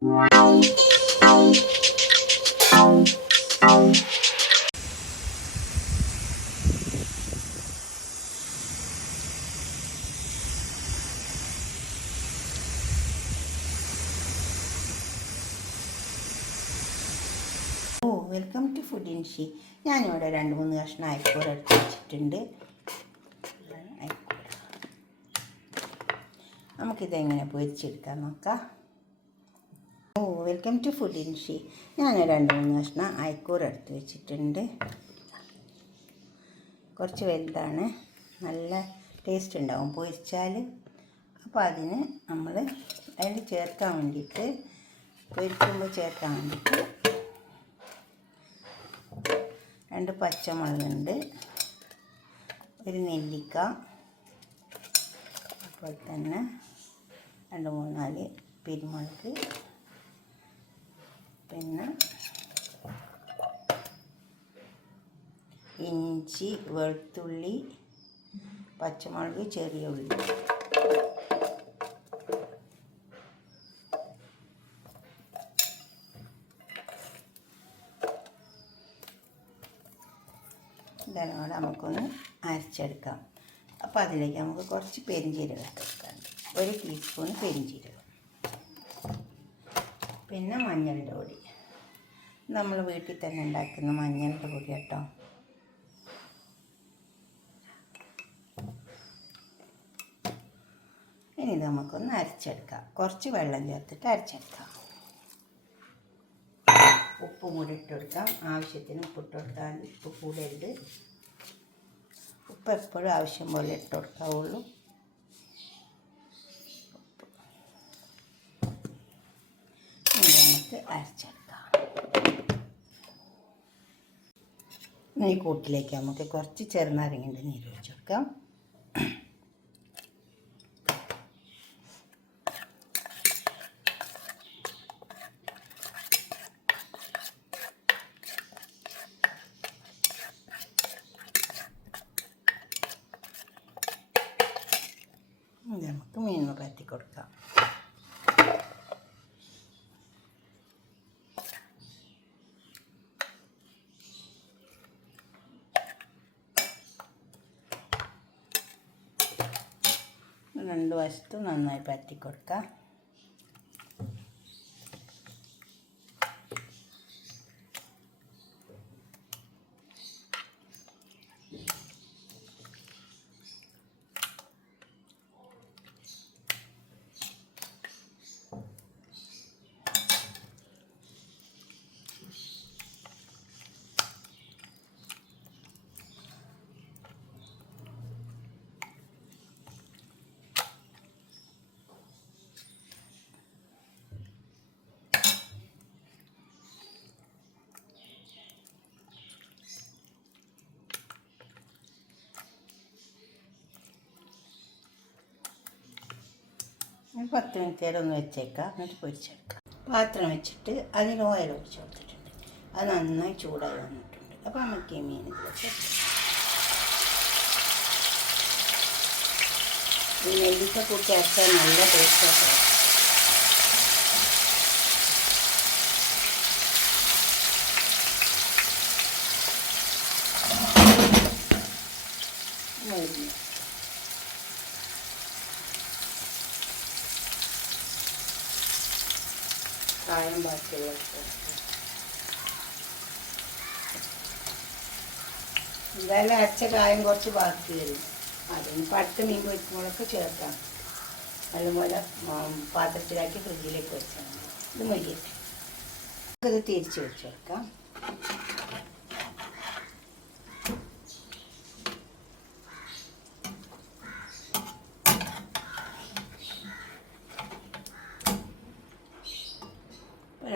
Welcome to food ഇൻഷി. ഞാനിവിടെ 2-3 കഷ്ണം അയക്കൂറ എടുത്ത് വെച്ചിട്ടുണ്ട്. നമുക്കിതെങ്ങനെ പൊരിച്ചെടുക്കാൻ നോക്കാം. വെൽക്കം ടു ഫുഡ് ഇൻഷി. ഞാൻ 2-3 കഷ്ണം അയക്കൂറ എടുത്ത് വെച്ചിട്ടുണ്ട്. കുറച്ച് വലുതാണ്, നല്ല ടേസ്റ്റ് ഉണ്ടാവും പൊരിച്ചാൽ. അപ്പോൾ അതിന് നമ്മൾ അതിൽ ചേർക്കാൻ വേണ്ടിയിട്ട്, പൊരിക്കുമ്പോൾ ചേർക്കാൻ വേണ്ടിയിട്ട് 2 പച്ചമുളകുണ്ട്, 1 നെല്ലിക്ക, അപ്പോൾ തന്നെ 2-3-4 പിരിമുളക്, പിന്നെ ഇഞ്ചി, വെളുത്തുള്ളി, പച്ചമുളക്, ചെറിയ ഉള്ളി. ഇതെല്ലാം നമുക്കൊന്ന് അരച്ചെടുക്കാം. അപ്പോൾ അതിലേക്ക് നമുക്ക് കുറച്ച് പെരിഞ്ചീരകം ഇട്ടെടുക്കാം. 1 ടീസ്പൂൺ പെരിഞ്ചീരകം, പിന്നെ മഞ്ഞളുടെ പൊടി. നമ്മൾ വീട്ടിൽ തന്നെ ഉണ്ടാക്കുന്ന മഞ്ഞളുടെ പൊടി കേട്ടോ. ഇനി ഇത് നമുക്കൊന്ന് അരച്ചെടുക്കാം. കുറച്ച് വെള്ളം ചേർത്തിട്ട് അരച്ചെടുക്കാം. ഉപ്പും കൂടി ഇട്ട് കൊടുക്കാം. ആവശ്യത്തിന് ഉപ്പിട്ട് കൊടുത്താൽ ഉപ്പ് കൂടരുത്. ഉപ്പ് എപ്പോഴും ആവശ്യം പോലെ ഇട്ട് കൊടുക്കാവുള്ളൂ. നമുക്ക് അരച്ചെടുക്കാം. ഈ കൂട്ടിലേക്ക് നമുക്ക് കുറച്ച് ചെറുനാരങ്ങയുടെ നീര് ഒഴിച്ച് കൊടുക്കാം. നമുക്ക് മീൻ പരത്തി കൊടുക്കാം. രണ്ട് വശത്തും നന്നായി പരത്തി കൊടുക്കാം. ഒരു 10 മിനിറ്റ് നേരം ഒന്ന് വെച്ചേക്കാം. എന്നിട്ട് പൊരിച്ചെടുക്കാം. പാത്രം വെച്ചിട്ട് അതിൽ ഓയിൽ ഒഴിച്ച് കൊടുത്തിട്ടുണ്ട്. അത് നന്നായി ചൂടായി വന്നിട്ടുണ്ട്. അപ്പോൾ നമുക്ക് ഈ മീൻ ഇതിലേക്ക് ഈ നെല്ലിക്ക കൂട്ടി അരച്ചാൽ നല്ല ടേസ്റ്റൊക്കെ. കായം ബാക്കിയുള്ള എന്തായാലും അരച്ച കായം കുറച്ച് ബാക്കി വരും. അതിനിപ്പോൾ അടുത്ത മീൻ പൊരിക്കുമ്പോഴൊക്കെ ചേർക്കാം. നല്ലപോലെ പാത്രത്തിലാക്കി ഫ്രിഡ്ജിലേക്ക് വെച്ചാൽ മതി. ഇത് മൊരിയട്ടെ. നമുക്കത് തിരിച്ച് വെച്ച് കൊടുക്കാം.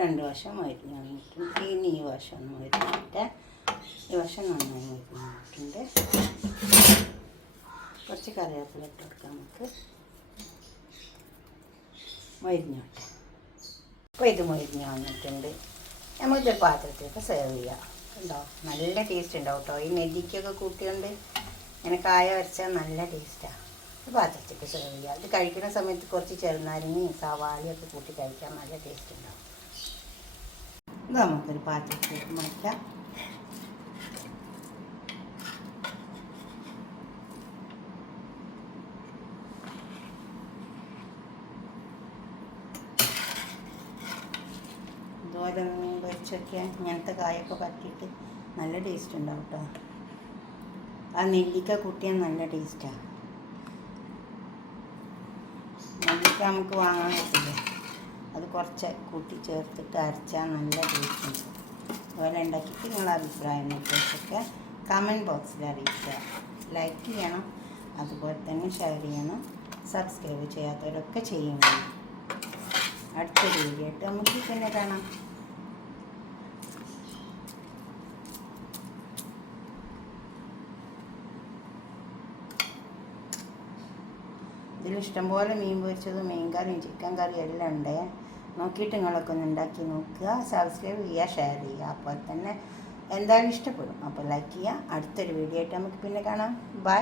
രണ്ട് വശം മരുന്ന് വന്നിട്ടുണ്ട്. ഇനി ഈ വശം ഒന്ന് മരുന്നിട്ട് ഈ വശം നന്നായി മരുന്ന് വന്നിട്ടുണ്ട്. കുറച്ച് കറിവേപ്പില ഇട്ട് കൊടുക്കാം. നമുക്ക് മരുന്നോട്ടെ. അപ്പോൾ ഇത് മരുന്ന് വന്നിട്ടുണ്ട്. നമുക്കിത് പാത്രത്തിലൊക്കെ സെർവ് ചെയ്യാം. ഉണ്ടോ, നല്ല ടേസ്റ്റ് ഉണ്ടാവും കേട്ടോ. ഈ നെല്ലിക്കൊക്കെ കൂട്ടിയോണ്ട് ഇങ്ങനെ കായ വരച്ചാൽ നല്ല ടേസ്റ്റാണ്. പാത്രത്തേക്ക് സെർവ് ചെയ്യുക. ഇത് കഴിക്കുന്ന സമയത്ത് കുറച്ച് ചെറുനാരങ്ങയും സവാളയൊക്കെ കൂട്ടി കഴിക്കാൻ നല്ല ടേസ്റ്റ് ഉണ്ടാവും. ഇത് നമുക്കൊരു പാത്രത്തിലേക്ക് മാറ്റാം. ഇതുപോലെ മീൻ പൊരിച്ചൊക്കെ ഇങ്ങനത്തെ കായൊക്കെ പറ്റിയിട്ട് നല്ല ടേസ്റ്റ് ഉണ്ടാവും കേട്ടോ. ആ നെല്ലിക്ക കൂട്ടിയാൽ നല്ല ടേസ്റ്റാണ്. നെല്ലിക്ക നമുക്ക് വാങ്ങാൻ കിട്ടില്ല, അത് കുറച്ച് കൂട്ടി ചേർത്തിട്ട് അരച്ചാൽ നല്ല ടേസ്റ്റ് ഉണ്ട്. അതുപോലെ ഉണ്ടാക്കിയിട്ട് നിങ്ങളുടെ അഭിപ്രായം നിർദ്ദേശമൊക്കെ കമൻറ്റ് ബോക്സിൽ അറിയിക്കുക. ലൈക്ക് ചെയ്യണം, അതുപോലെ തന്നെ ഷെയർ ചെയ്യണം. സബ്സ്ക്രൈബ് ചെയ്യാത്തവരൊക്കെ ചെയ്യണം. അടുത്തൊരു വീഡിയോ ആയിട്ട് നമുക്ക് പിന്നെ കാണാം. ഇതിൽ ഇഷ്ടംപോലെ മീൻ പൊരിച്ചതും മീൻ കറിയും ചിക്കൻ കറിയും എല്ലാം ഉണ്ട്. നോക്കിയിട്ട് നിങ്ങളൊക്കെ ഒന്ന് ഉണ്ടാക്കി നോക്കുക. സബ്സ്ക്രൈബ് ചെയ്യുക, ഷെയർ ചെയ്യുക. അപ്പോൾ തന്നെ എന്തായാലും ഇഷ്ടപ്പെടും. അപ്പോൾ ലൈക്ക് ചെയ്യുക. അടുത്തൊരു വീഡിയോ ആയിട്ട് നമുക്ക് പിന്നെ കാണാം. ബൈ.